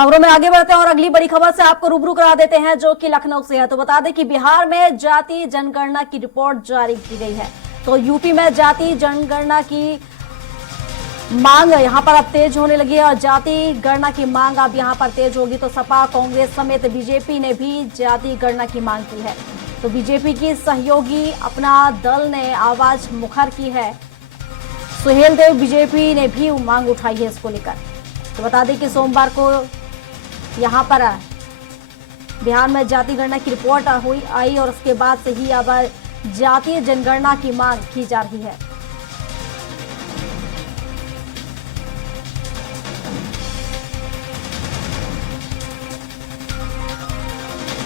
खबरों में आगे बढ़ते हैं और अगली बड़ी खबर से आपको रूबरू करा देते हैं जो कि लखनऊ से है। तो बता दें कि बिहार में जाति जनगणना की रिपोर्ट जारी की गई है। तो यूपी में जाति जनगणना की मांग यहां पर अब तेज होने लगी है और जाति गणना की मांग अब यहां पर तेज होगी। तो सपा, कांग्रेस समेत बीजेपी ने भी जाति गणना की मांग की है। तो बीजेपी की सहयोगी अपना दल ने आवाज मुखर की है। सुहेल देव बीजेपी ने भी मांग उठाई है इसको लेकर। तो बता दें कि सोमवार को यहां पर बिहार में जाति गणना की रिपोर्ट आई और उसके बाद से ही अब जातीय जनगणना की मांग की जा रही है।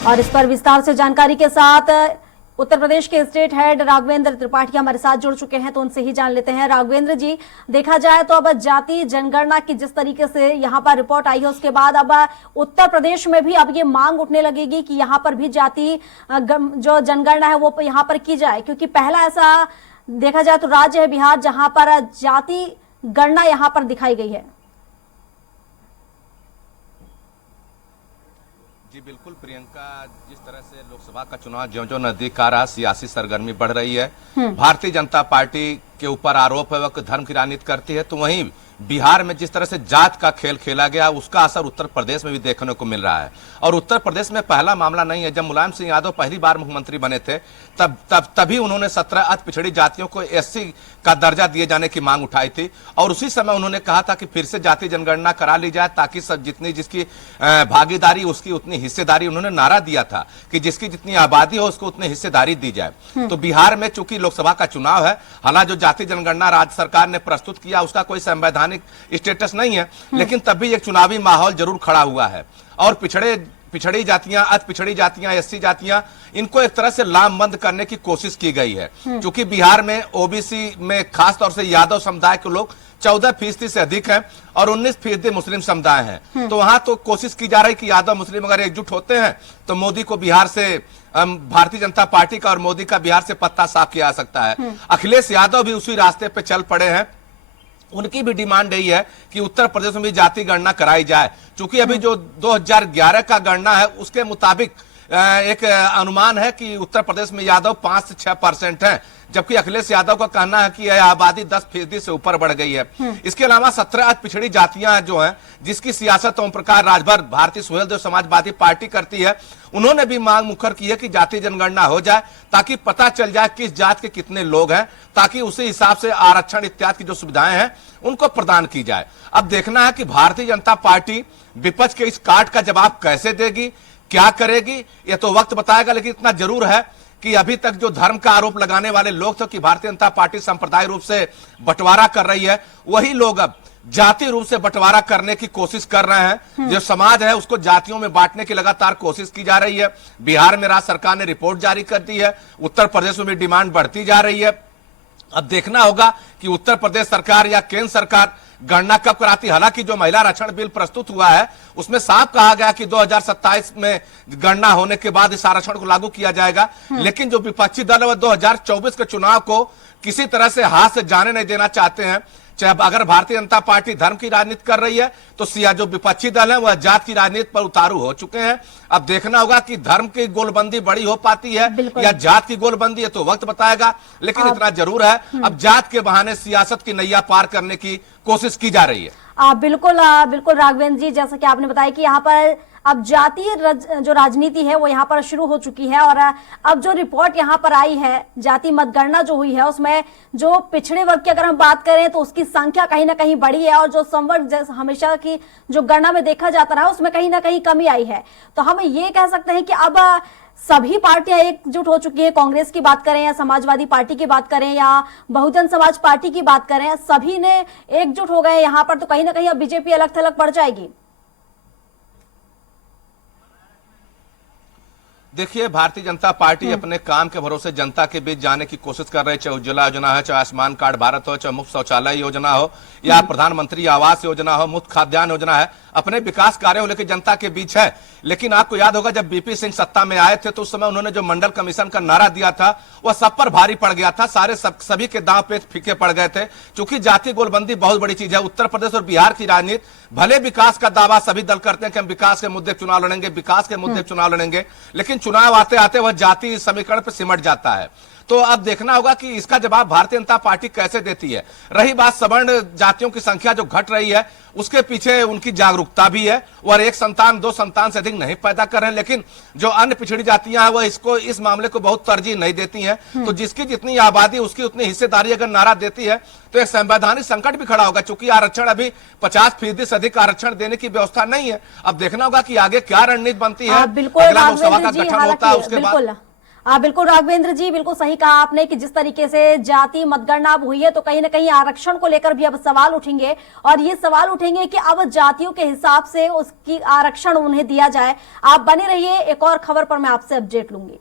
और इस पर विस्तार से जानकारी के साथ उत्तर प्रदेश के स्टेट हेड राघवेंद्र त्रिपाठी हमारे साथ जुड़ चुके हैं। तो उनसे ही जान लेते हैं। राघवेंद्र जी, देखा जाए तो अब जाति जनगणना की जिस तरीके से यहां पर रिपोर्ट आई है उसके बाद अब उत्तर प्रदेश में भी अब ये मांग उठने लगेगी कि यहां पर भी जाति जो जनगणना है वो यहां पर की जाए, क्योंकि पहला ऐसा देखा जाए तो राज्य है बिहार जहां पर जाति गणना यहां पर दिखाई गई है। जी बिल्कुल प्रियंका, जिस तरह से लोकसभा का चुनाव ज्यों-ज्यों नजदीक आ रहा, सियासी सरगर्मी बढ़ रही है। भारतीय जनता पार्टी के ऊपर आरोप है वह धर्म की राजनीति करती है, तो वहीं बिहार में जिस तरह से जात का खेल खेला गया उसका असर उत्तर प्रदेश में भी देखने को मिल रहा है। और उत्तर प्रदेश में पहला मामला नहीं है। जब मुलायम सिंह यादव पहली बार मुख्यमंत्री बने थे तभी उन्होंने 17 अति पिछड़ी जातियों को एससी का दर्जा दिए जाने की मांग उठाई थी और उसी समय उन्होंने कहा था कि फिर से जाति जनगणना करा ली जाए ताकि सब जितनी जिसकी भागीदारी उसकी उतनी हिस्सेदारी, उन्होंने नारा दिया था कि जिसकी जितनी आबादी हो उसको उतनी हिस्सेदारी दी जाए। तो बिहार में चूंकि लोकसभा का चुनाव है, हालांकि जो जाति जनगणना राज्य सरकार ने प्रस्तुत किया उसका कोई संवैधानिक स्टेटस नहीं है, लेकिन तब भी एक चुनावी माहौल जरूर खड़ा हुआ है। और पिछड़ी जातियां, अति पिछड़ी जातियां, एससी जातियां, इनको एक तरह से लामबंद करने की कोशिश की गई है। क्योंकि बिहार में ओबीसी में खास तौर से यादव समुदाय के लोग 14% से अधिक हैं और 19% मुस्लिम समुदाय हैं। तो वहां तो कोशिश की जा रही कि यादव मुस्लिम अगर एकजुट होते हैं तो मोदी को बिहार से, भारतीय जनता पार्टी का और मोदी का बिहार से पत्ता साफ किया जा सकता है। अखिलेश यादव भी उसी रास्ते पे चल पड़े हैं। उनकी भी डिमांड यही है कि उत्तर प्रदेश में भी जाति गणना कराई जाए। चूंकि अभी जो 2011 का गणना है उसके मुताबिक एक अनुमान है कि उत्तर प्रदेश में यादव 5 से 6% है, जबकि अखिलेश यादव का कहना है कि यह आबादी 10% से ऊपर बढ़ गई है। इसके अलावा 17 अति पिछड़ी जातियां जो हैं जिसकी सियासत ओम प्रकाश राजभर भारतीय सुहेल देव समाजवादी पार्टी करती है, उन्होंने भी मांग मुखर की है कि जाति जनगणना हो जाए ताकि पता चल जाए किस जात के कितने लोग हैं, ताकि उसी हिसाब से आरक्षण इत्यादि की जो सुविधाएं हैं उनको प्रदान की जाए। अब देखना है कि भारतीय जनता पार्टी विपक्ष के इस काट का जवाब कैसे देगी, क्या करेगी, ये तो वक्त बताएगा। लेकिन इतना जरूर है कि अभी तक जो धर्म का आरोप लगाने वाले लोग थे कि भारतीय जनता पार्टी सांप्रदायिक रूप से बंटवारा कर रही है, वही लोग अब जाति रूप से बंटवारा करने की कोशिश कर रहे हैं। जो समाज है उसको जातियों में बांटने की लगातार कोशिश की जा रही है। बिहार में राज्य सरकार ने रिपोर्ट जारी कर दी है, उत्तर प्रदेश में भी डिमांड बढ़ती जा रही है। अब देखना होगा कि उत्तर प्रदेश सरकार या केंद्र सरकार गणना कब कराती। हालांकि जो महिला आरक्षण बिल प्रस्तुत हुआ है उसमें साफ कहा गया कि 2027 में गणना होने के बाद इस आरक्षण को लागू किया जाएगा। लेकिन जो विपक्षी दल है वह 2024 के चुनाव को किसी तरह से हाथ से जाने नहीं देना चाहते हैं। चाहे अगर भारतीय जनता पार्टी धर्म की राजनीति कर रही है तो सिया जो विपक्षी दल है वह जात की राजनीति पर उतारू हो चुके हैं। अब देखना होगा कि धर्म की गोलबंदी बड़ी हो पाती है या जात की गोलबंदी है, तो वक्त बताएगा। लेकिन इतना जरूर है अब जात के बहाने सियासत की नैया पार करने की कोशिश की जा रही है। बिल्कुल राघवेंद्र जी, जैसा कि आपने बताया कि यहाँ पर अब जातीय जो राजनीति है वो यहाँ पर शुरू हो चुकी है और अब जो रिपोर्ट यहाँ पर आई है, जाति मतगणना जो हुई है उसमें जो पिछड़े वर्ग की अगर हम बात करें तो उसकी संख्या कहीं ना कहीं बढ़ी है और जो संवर्ग जैसे हमेशा की जो गणना में देखा जाता रहा उसमें कहीं ना कहीं कमी आई है। तो हम ये कह सकते हैं कि अब सभी पार्टियां एकजुट हो चुकी है। कांग्रेस की बात करें या समाजवादी पार्टी की बात करें या बहुजन समाज पार्टी की बात करें, सभी ने एकजुट हो गए यहाँ पर। तो कहीं ना कहीं अब बीजेपी अलग थलग पड़ जाएगी। देखिए, भारतीय जनता पार्टी अपने काम के भरोसे जनता के बीच जाने की कोशिश कर रही है, चाहे उज्ज्वला योजना है, चाहे आयुष्मान कार्ड भारत हो, चाहे मुफ्त शौचालय योजना हो, या प्रधानमंत्री आवास योजना हो, मुफ्त खाद्यान्न योजना है। अपने विकास कार्यों लेकर जनता के बीच है। लेकिन आपको याद होगा, जब बीपी सिंह सत्ता में आए थे तो उस समय उन्होंने जो मंडल कमीशन का नारा दिया था वह सब पर भारी पड़ गया था। सभी के दांव पे फीके पड़ गए थे। क्योंकि जाति गोलबंदी बहुत बड़ी चीज है। उत्तर प्रदेश और बिहार की राजनीति, भले विकास का दावा सभी दल करते हैं कि हम विकास के मुद्दे चुनाव लड़ेंगे, विकास के मुद्दे चुनाव लड़ेंगे, लेकिन चुनाव आते आते वह जाति समीकरण पर सिमट जाता है। तो अब देखना होगा कि इसका जवाब भारतीय जनता पार्टी कैसे देती है। रही बात सवर्ण जातियों की संख्या जो घट रही है, उसके पीछे उनकी जागरूकता भी है। और एक संतान, दो संतान से अधिक नहीं पैदा कर रहे हैं। लेकिन जो अन्य पिछड़ी जातियां हैं वह इस मामले को बहुत तरजीह नहीं देती हैं। तो जिसकी जितनी आबादी उसकी उतनी हिस्सेदारी अगर नारा देती है तो एक संवैधानिक संकट भी खड़ा होगा। चूंकि आरक्षण अभी 50% से अधिक आरक्षण देने की व्यवस्था नहीं है। अब देखना होगा कि आगे क्या रणनीति बनती है। अगला लोकसभा का गठन होता है, उसके बाद बिल्कुल राघवेंद्र जी, बिल्कुल सही कहा आपने कि जिस तरीके से जाति मतगणना अब हुई है तो कहीं ना कहीं आरक्षण को लेकर भी अब सवाल उठेंगे। और ये सवाल उठेंगे कि अब जातियों के हिसाब से उसकी आरक्षण उन्हें दिया जाए। आप बने रहिए, एक और खबर पर मैं आपसे अपडेट लूंगी।